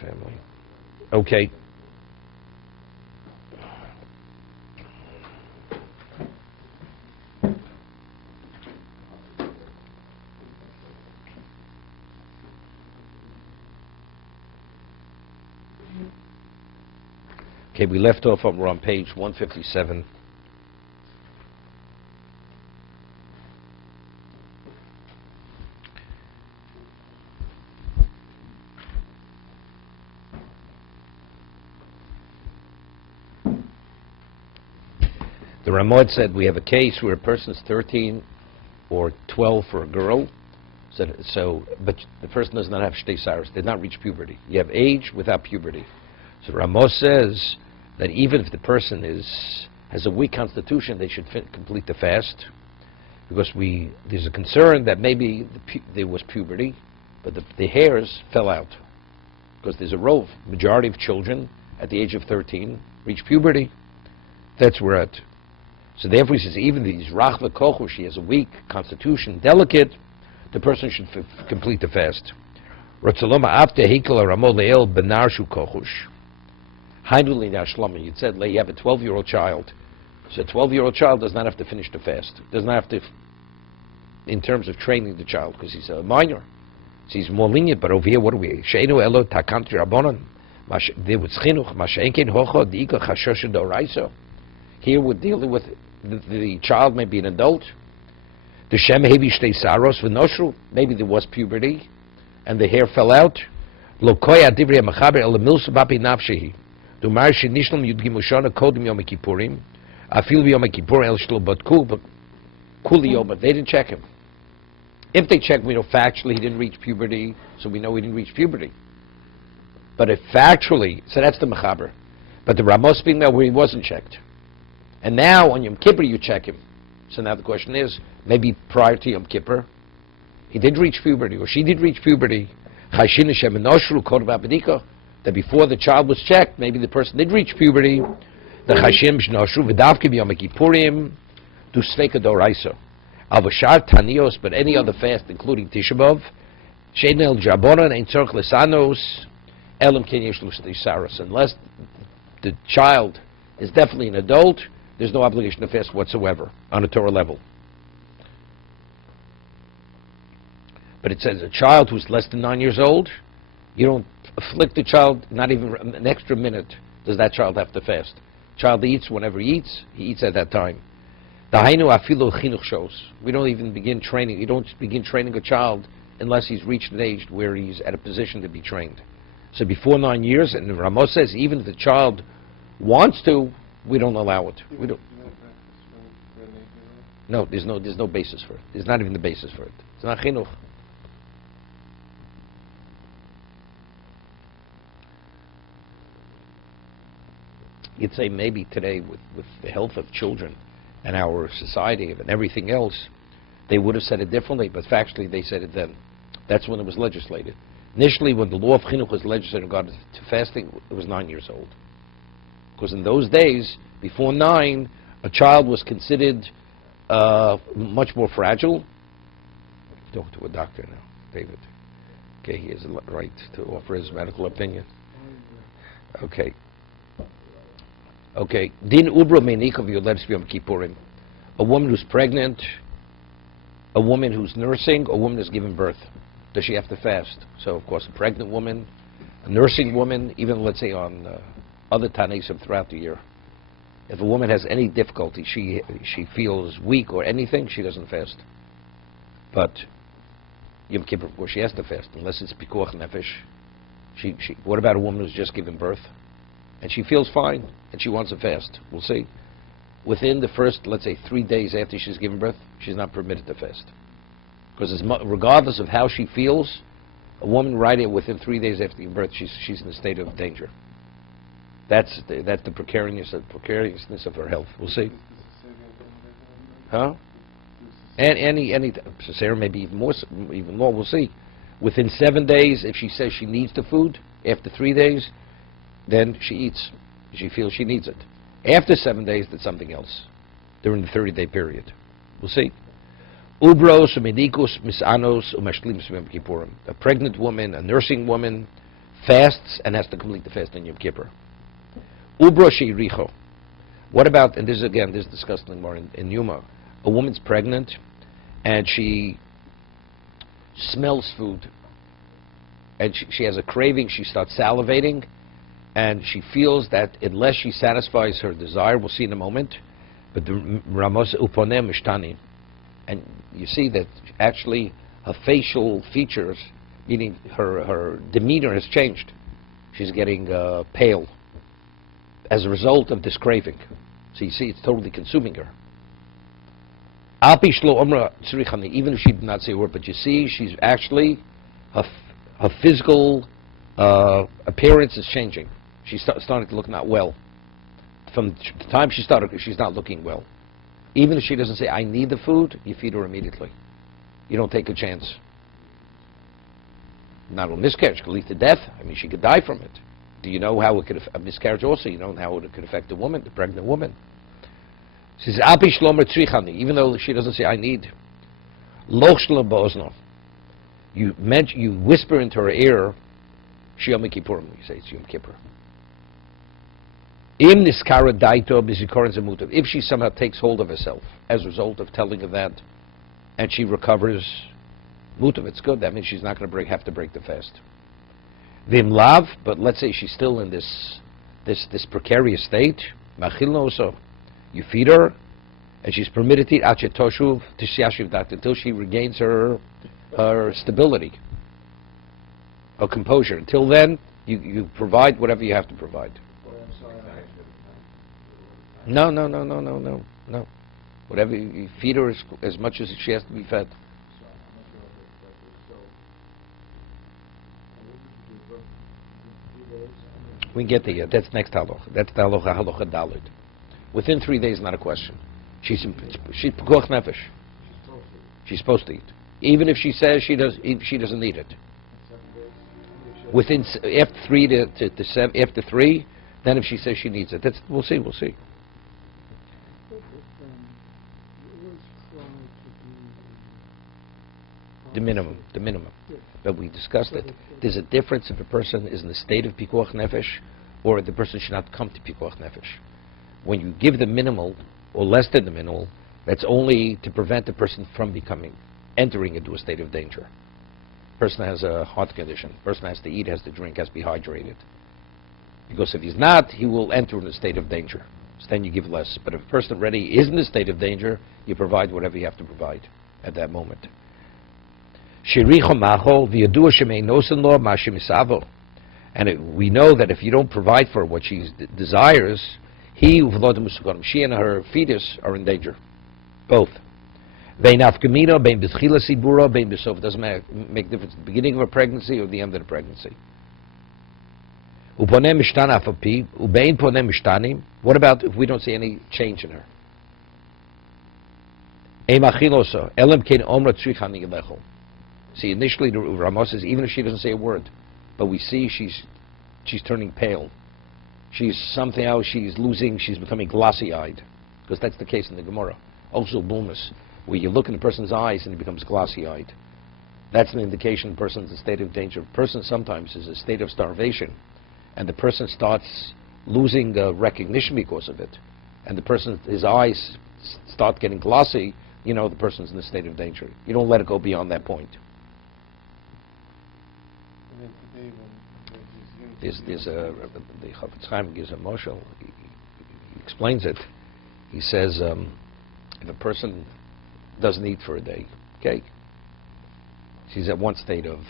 family. Okay. Okay, we left off, we're on page 157. The Ramad said we have a case where a person is 13 or 12 for a girl, but the person does not have shtei saros, did not reach puberty. You have age without puberty. So Ramos says that even if the person has a weak constitution, they should complete the fast, because there's a concern that maybe there was puberty, but the hairs fell out, because there's a rove. Majority of children at the age of 13 reach puberty. That's where at. So therefore he says even these rachva kochush, she has a weak constitution, delicate, the person should complete the fast. Ratzaloma after hekel ramol le'el benarshu kochush. You said you have a 12-year-old child. So a 12-year-old child does not have to finish the fast. Does not have to, in terms of training the child, because he's a minor. So he's more lenient. But over here, what are we? Sheinu elo takanti rabbanon. There was chinuch. Mashenkin hocho diika chashosha doraiso. Here we're dealing with the child may be an adult. The shem hevi shtei saros v'noshru. Maybe there was puberty, and the hair fell out. Lokoya divrei mechaber el milsu bapi nafshehi. Dumar shenishlam yud gimushana kodim yom kippurim. Afil yom kippur el shlo batku, but kuli yom. They didn't check him. If they check, we know factually he didn't reach puberty, so we know he didn't reach puberty. But if factually, so that's the mechaber. But the Ramos speaking about where he wasn't checked. And now on Yom Kippur you check him. So now the question is, maybe prior to Yom Kippur, he did reach puberty, or she did reach puberty. That before the child was checked, maybe the person did reach puberty. The chashim shnoshru v'davkim Yom Kippurim do sveika doraiso. Avashar tanios, but any other fast, including Tisha B'av, shein el jabonon ein tzorch lesanos elam ken yesh lo shtei saros. Unless the child is definitely an adult, there's no obligation to fast whatsoever on a Torah level. But it says a child who's less than 9 years old, you don't afflict the child, not even an extra minute does that child have to fast. Child eats whenever he eats at that time. Dahainu afilu chinuch shows. We don't even begin training. You don't begin training a child unless he's reached an age where he's at a position to be trained. So before 9 years, and Ramos says even if the child wants to, we don't allow it. We don't. No, there's no basis for it. There's not even the basis for it. It's not chinuch. You'd say maybe today with the health of children and our society and everything else, they would have said it differently, but factually they said it then. That's when it was legislated. Initially, when the law of chinuch was legislated in regard to fasting, it was 9 years old. Because in those days, before 9, a child was considered much more fragile. Talk to a doctor now, David. Okay, he has a right to offer his medical opinion. Okay. Okay. Din ubra meinikov yoledes b'yom kippurim. A woman who's pregnant, a woman who's nursing, a woman who's giving birth. Does she have to fast? So, of course, a pregnant woman, a nursing woman, even let's say on other Tanaisim throughout the year. If a woman has any difficulty, she feels weak or anything, she doesn't fast. But Yom Kippur, of course, she has to fast, unless it's pikuach nefesh. What about a woman who's just given birth? And she feels fine, and she wants to fast. We'll see. Within the first, let's say, 3 days after she's given birth, she's not permitted to fast. Because regardless of how she feels, a woman right here within 3 days after giving birth, she's in a state of danger. That's the precariousness of her health. We'll see. Huh? And any Sarah maybe even more. We'll see. Within 7 days, if she says she needs the food, after 3 days, then she eats. She feels she needs it. After 7 days, that's something else. During the 30-day period. We'll see. Ubros, medikus, misanos, umashlim kippurim. A pregnant woman, a nursing woman, fasts and has to complete the fast in Yom Kippur. Ubro sheiricho. What about, and this is discussed more in Yuma, a woman's pregnant and she smells food and she has a craving, she starts salivating, and she feels that unless she satisfies her desire, we'll see in a moment, but the Ramos uponem mishtani, and you see that actually her facial features, meaning her demeanor, has changed. She's getting pale as a result of this craving. So you see, it's totally consuming her. Even if she did not say a word, but you see, she's actually, her physical appearance is changing. She's starting to look not well. From the time she started, she's not looking well. Even if she doesn't say, I need the food, you feed her immediately. You don't take a chance. Not a miscarriage, could lead to death. I mean, she could die from it. Do you know how it could affect a miscarriage also? You know how it could affect the woman, the pregnant woman. She says, even though she doesn't say, I need. You whisper into her ear, Yom Kippurim, you say it's Yom Kippur. If she somehow takes hold of herself as a result of telling her that, and she recovers, mutav, it's good. That means she's not going to have to break the fast. Vim lav, but let's say she's still in this precarious state. You feed her, and she's permitted to eat until she regains her stability, her composure. Until then, you provide whatever you have to provide. No. Whatever you feed her as much as she has to be fed. We can get there yet. That's next halacha. That's the halacha dalid. Within 3 days, not a question. She's pekuach nefesh. She's supposed to eat, even if she says she doesn't need it. Within after 3 to 7, after 3, then if she says she needs it, we'll see. The minimum. But we discussed it. There's a difference if a person is in a state of pikuach nefesh, or the person should not come to pikuach nefesh. When you give the minimal, or less than the minimal, that's only to prevent the person from entering into a state of danger. Person has a heart condition. Person has to eat, has to drink, has to be hydrated. Because if he's not, he will enter in a state of danger. So then you give less. But if a person already is in a state of danger, you provide whatever you have to provide at that moment. And we know that if you don't provide for what she desires, she and her fetus are in danger. Both. It doesn't make difference at the beginning of a pregnancy or the end of the pregnancy. What about if we don't see any change in her? See, initially the Ramah says, even if she doesn't say a word, but we see she's turning pale. She's becoming glossy-eyed, because that's the case in the Gemara. Also, bulmus, where you look in a person's eyes and he becomes glossy-eyed. That's an indication the person's in a state of danger. A person sometimes is in a state of starvation, and the person starts losing recognition because of it, and his eyes start getting glossy. You know the person's in a state of danger. You don't let it go beyond that point. The Chafetz Chaim gives a moshel. He explains it. He says, if a person doesn't eat for a day, okay, she's at one state of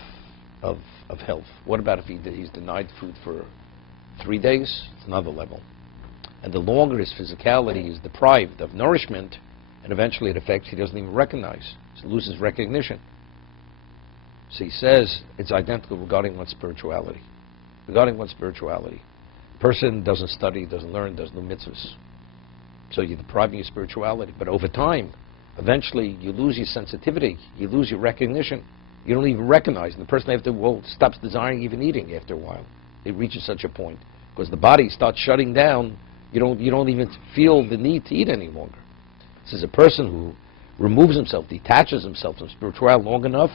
health. What about if he's denied food for 3 days? It's another level. And the longer his physicality is deprived of nourishment, and eventually it affects, he doesn't even recognize. He loses recognition. So he says it's identical regarding one's spirituality. Person doesn't study, doesn't learn, doesn't do mitzvahs. So you're depriving your spirituality. But over time, eventually you lose your sensitivity, you lose your recognition. You don't even recognize. And the person stops desiring even eating after a while. It reaches such a point. Because the body starts shutting down, you don't even feel the need to eat any longer. This is a person who removes himself, detaches himself from spirituality long enough,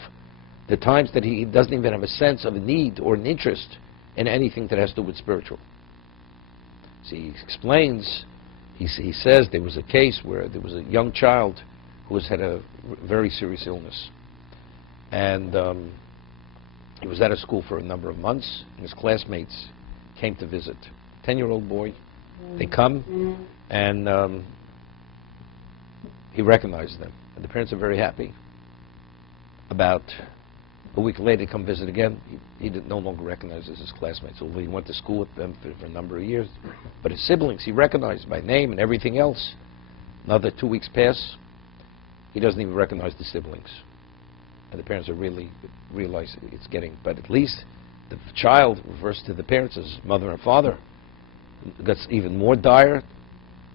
the times that he doesn't even have a sense of a need or an interest in anything that has to do with spiritual. So he explains, he says there was a case where there was a young child who had a very serious illness. And he was out of school for a number of months, and his classmates came to visit. 10-year-old boy, they come, and he recognized them. And the parents are very happy. About a week later, they come visit again. He no longer recognizes his classmates, although he went to school with them for a number of years. But his siblings, he recognized by name and everything else. Another 2 weeks pass, he doesn't even recognize the siblings. And the parents are really realize it's getting, but at least the child refers to the parents as mother and father. It gets even more dire.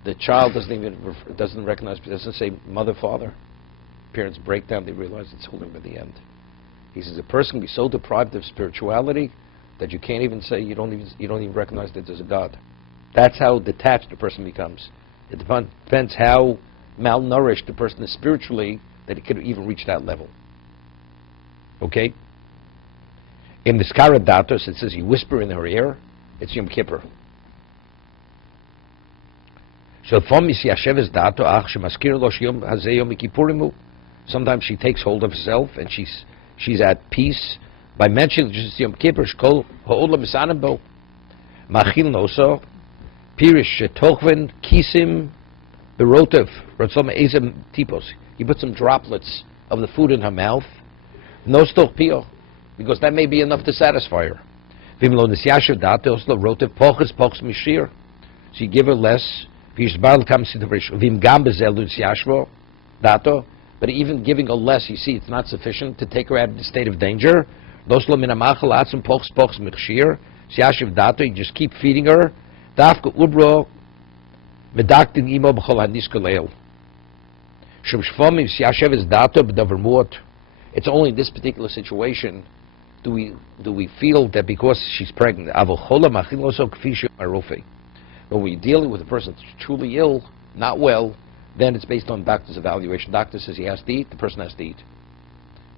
The child doesn't recognize, doesn't say mother, father. Parents break down, they realize it's holding by the end. He says a person can be so deprived of spirituality that you can't even say, you don't even recognize that there's a God. That's how detached a person becomes. It depends how malnourished the person is spiritually that he could even reach that level. Okay? In the Skara Datos, it says you whisper in her ear, it's Yom Kippur. Sometimes she takes hold of herself and she's at peace by mentioning just Yom Kippur. Machil noso pirish shetochven kisim berotev ratzom ezem tipos. He put some droplets of the food in her mouth. No stoch pio, because that may be enough to satisfy her. Vimlo nisyasher datos lo rotev poches pochs mishir. So you give her less. But even giving a less, you see, it's not sufficient to take her out of the state of danger. You just keep feeding her. It's only in this particular situation do we feel that because she's pregnant. When we're dealing with a person that's truly ill, not well, then it's based on doctor's evaluation. Doctor says he has to eat, the person has to eat.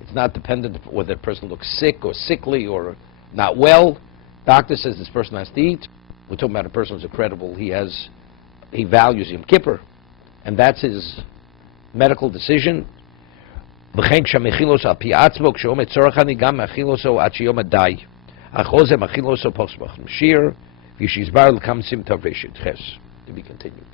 It's not dependent on whether the person looks sick or sickly or not well. Doctor says this person has to eat. We're talking about a person who's credible. He values Yom Kippur, and that's his medical decision. To be continued.